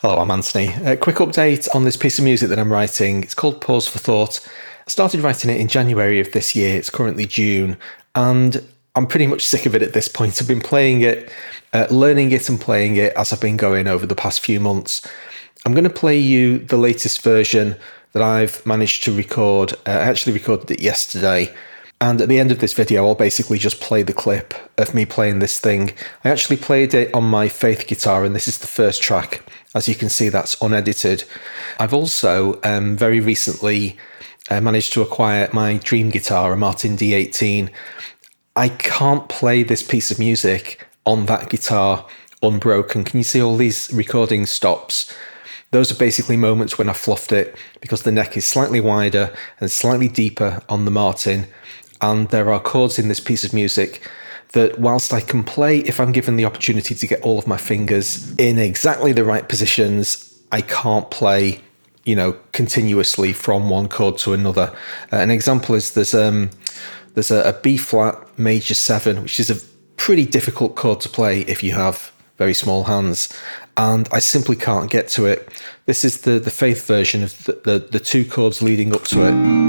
Hello, I'm Anthony. A quick update on this piece of music that I'm writing. It's called Pause for Thought. I started writing it in January of this year. It's currently June, and I'm pretty much sick of it at this point. I've been playing it, learning it and playing it as I've been going over the past few months. I'm going to play you the latest version that I've managed to record. I actually recorded it yesterday. And at the end of this video, I'll basically just play the clip of me playing this thing. I actually played it on my Faith guitar, and this is the first track. As you can see, that's unedited. I've also very recently managed to acquire my dream guitar, a Martin D18. I can't play this piece of music on that guitar unbroken. Can you see all these recording stops? Those are basically moments when I fluffed it because the neck is slightly wider and slightly deeper on the Martin. And there are chords in this piece of music that, whilst I can play if I'm given the opportunity to get all of my fingers in exactly the right positions, I can't play, continuously from one chord to another. An example is there's a B flat major 7, which is a pretty difficult chord to play if you have very small hands, and I simply can't get to it. This is the Faith version of the two chords leading up to it.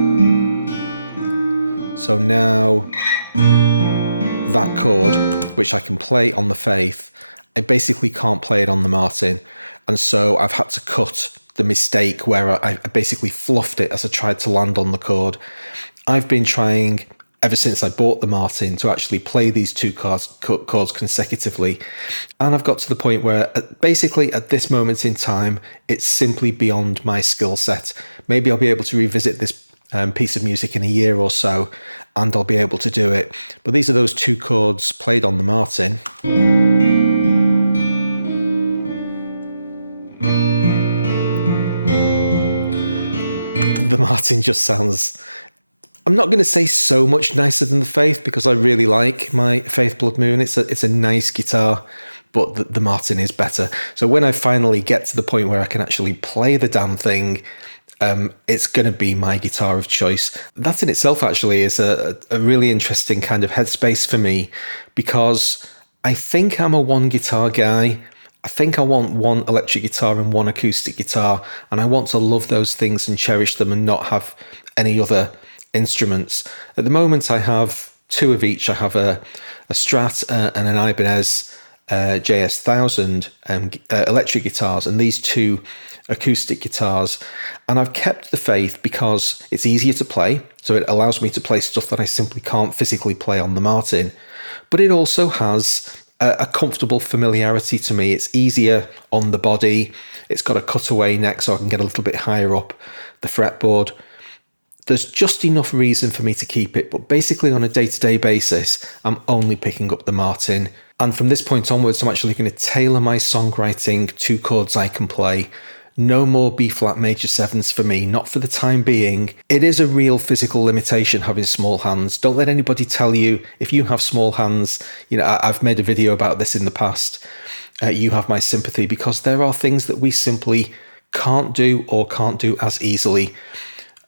So now that chord, which I can play on the Faith, I basically can't play it on the Martin. And so I've had to cut the mistake where I basically fluffed it as I tried to land on the chord. I've been trying ever since I bought the Martin to actually play these two chords consecutively. And I've got to the point where basically at this moment in time, it's simply beyond my skill set. Maybe I'll be able to revisit this piece of music in a year or so, and I'll be able to do it. But these are those two chords played on the Martin. The Martin just sounds, I'm not going to say so much nicer than the Faith, because I really like my Faith Blood Moon. It's a nice guitar, but the Martin is better. So when I finally get to the point where I can actually play the damn thing, it's going to be my guitar of choice. That in itself actually is a really interesting kind of headspace for me, because I think I'm a one guitar guy. I think I want one electric guitar and one acoustic guitar, and I want to love those things and cherish them and not have any other instruments. At the moment I have two of each. I have a Strat and an Ibanez JS1000 electric guitars, and these two acoustic guitars. And I've kept the Faith because it's easier to play, so it allows me to play stuff that I simply can't physically play on the Martin. But it also has a comfortable familiarity to me. It's easier on the body. It's got a cutaway neck, so I can get a little bit higher up the fretboard. There's just enough reason for me to keep it, but basically on a day-to-day basis, I'm only picking up the Martin. And from this point onwards, I'm actually going to tailor my songwriting to chords I can play. No more B-flat major 7s for me, not for the time being. It is a real physical limitation having small hands. Don't let anybody tell you if you have small hands. I've made a video about this in the past. You have my sympathy, because there are things that we simply can't do or can't do as easily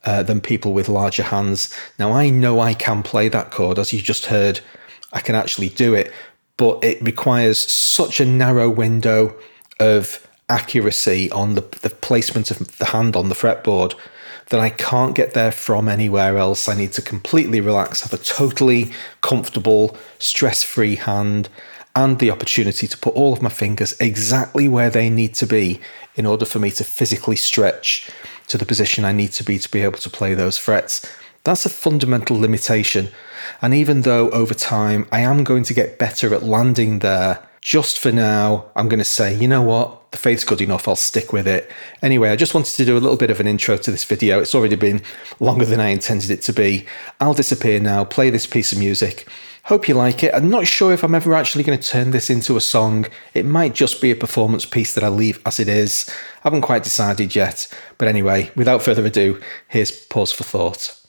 than people with larger hands. Now, I know I can play that chord, as you just heard. I can actually do it, but it requires such a narrow window of accuracy on the placement of the hand on the fretboard that I can't get there from anywhere else. I need to completely relax, have a totally comfortable, stress-free hand, and the opportunity to put all of my fingers exactly where they need to be in order for me to physically stretch to the position I need to be able to play those frets. That's a fundamental limitation. And even though over time I am going to get better at landing there, just for now, I'm going to say, you know what? The Faith's good enough. I'll stick with it. Anyway, I just wanted to do a little bit of an intro to this video. It's already been longer than I intended it to be. I'll disappear now, play this piece of music. Hope you like it. I'm not sure if I'm ever actually going to turn this into a song. It might just be a performance piece that I leave as it is. I haven't quite decided yet. But anyway, without further ado, here's Pause for Thought.